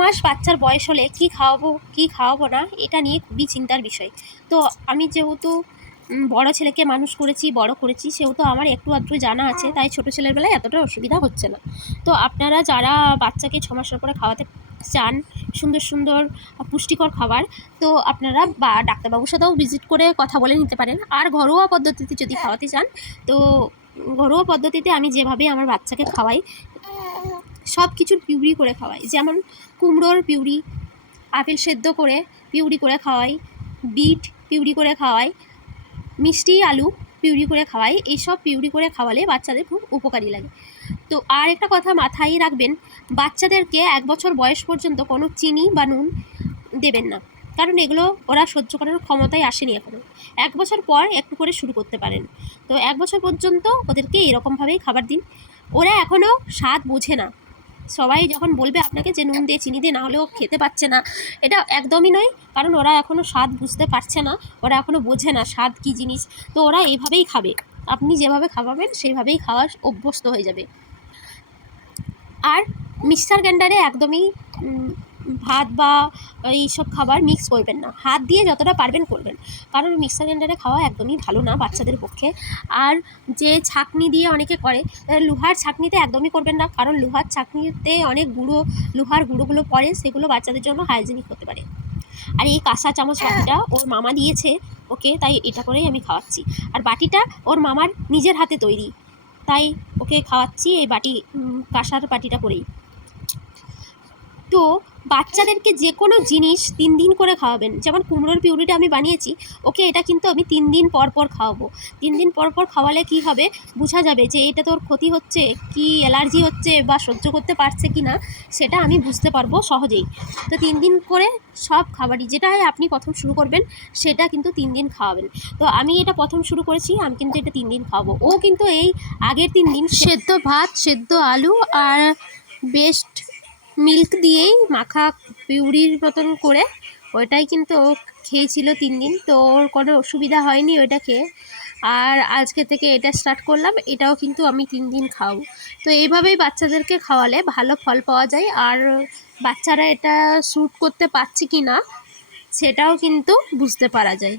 মাস বাচ্চার বয়স হলে কী খাওয়াবো না এটা নিয়ে খুবই চিন্তার বিষয়। তো আমি যেহেতু বড় ছেলেকে মানুষ করেছি, বড় করেছি, সেহেতু আমার একটু আধটু জানা আছে, তাই ছোটো ছেলের বেলায় এতটা অসুবিধা হচ্ছে না। তো আপনারা যারা বাচ্চাকে 6 মাসের পরে খাওয়াতে চান সুন্দর সুন্দর পুষ্টিকর খাবার, তো আপনারা বা ডাক্তারবাবুর সাথেও ভিজিট করে কথা বলে নিতে পারেন। আর ঘরোয়া পদ্ধতিতে যদি খাওয়াতে চান, তো ঘরোয়া পদ্ধতিতে আমি যেভাবে আমার বাচ্চাকে খাওয়াই, সব কিছুর পিউরি করে খাওয়াই। যেমন কুমড়োর পিউরি, আপেল সেদ্ধ করে পিউরি করে খাওয়াই, বিট পিউরি করে খাওয়াই, মিষ্টি আলু পিউরি করে খাওয়াই। এইসব পিউরি করে খাওয়ালে বাচ্চাদের খুব উপকারী লাগে। তো আর একটা কথা মাথায় রাখবেন, বাচ্চাদেরকে 1 বছর বয়স পর্যন্ত কোনো চিনি বা নুন দেবেন না, কারণ এগুলো ওরা সহ্য করার ক্ষমতায় আসেনি এখনও। 1 বছর পর একটু করে শুরু করতে পারেন। তো 1 বছর পর্যন্ত ওদেরকে এরকমভাবেই খাবার দিন। ওরা এখনও স্বাদ বোঝে না। সবাই যখন বলবে আপনাকে যে নুন দিয়ে চিনি দিয়ে না হলেও খেতে পারছে না, এটা একদমই নয়, কারণ ওরা এখনও স্বাদ বুঝতে পারছে না, ওরা এখনও বোঝে না স্বাদ কী জিনিস। তো ওরা এইভাবেই খাবে, আপনি যেভাবে খাওয়াবেন সেইভাবেই খাওয়ার অভ্যস্ত হয়ে যাবে। আর মিক্সার গ্রাইন্ডারে একদমই ভাত বা এইসব খাবার মিক্স করবেন না, হাত দিয়ে যতটা পারবেন করবেন, কারণ মিক্সার গ্রাইন্ডারে খাওয়া একদমই ভালো না বাচ্চাদের পক্ষে। আর যে ছাঁকনি দিয়ে অনেকে করে, লোহার ছাঁকনিতে একদমই করবেন না, কারণ লোহার ছাঁকনিতে অনেক লোহার গুঁড়োগুলো পড়ে, সেগুলো বাচ্চাদের জন্য হাইজেনিক হতে পারে। আর এই কাঁসা চামচ বাটিটা ওর মামা দিয়েছে ওকে, তাই এটা করেই আমি খাওয়াচ্ছি। আর বাটিটা ওর মামার নিজের হাতে তৈরি, তাই ওকে খাওয়াচ্ছি এই কাঁসার বাটিটা করেই। তো বাচ্চাদেরকে যে কোনো জিনিস 3 দিন করে খাওয়াবেন। যেমন কুমড়োর পিউরিটা আমি বানিয়েছি, ওকে এটা কিন্তু আমি 3 দিন পর পর খাওয়াবো। 3 দিন পর পর খাওয়ালে কি হবে, বোঝা যাবে যে এটা তোর ক্ষতি হচ্ছে কি, অ্যালার্জি হচ্ছে বা সহ্য করতে পারছে কি না, সেটা আমি বুঝতে পারবো সহজেই। তো 3 দিন করে সব খাবারই, যেটাই আপনি প্রথম শুরু করবেন সেটা কিন্তু 3 দিন খাওয়াবেন। তো আমি এটা প্রথম শুরু করেছি, আমি কিন্তু এটা 3 দিন খাওয়াবো। ও কিন্তু এই আগের 3 দিন সেদ্ধ ভাত, সেদ্ধ আলু আর বেস্ট মিল্ক দিয়েই মাখা পিউরির মতন করে ওইটাই কিন্তু ও খেয়েছিল 3 দিন। তো ওর কোনো অসুবিধা হয়নি ওইটা খেয়ে। আর আজকে থেকে এটা স্টার্ট করলাম, এটাও কিন্তু আমি 3 দিন খাওয়াবো। তো এইভাবেই বাচ্চাদেরকে খাওয়ালে ভালো ফল পাওয়া যায়। আর বাচ্চারা এটা স্যুট করতে পারছে কি না সেটাও কিন্তু বুঝতে পারা যায়।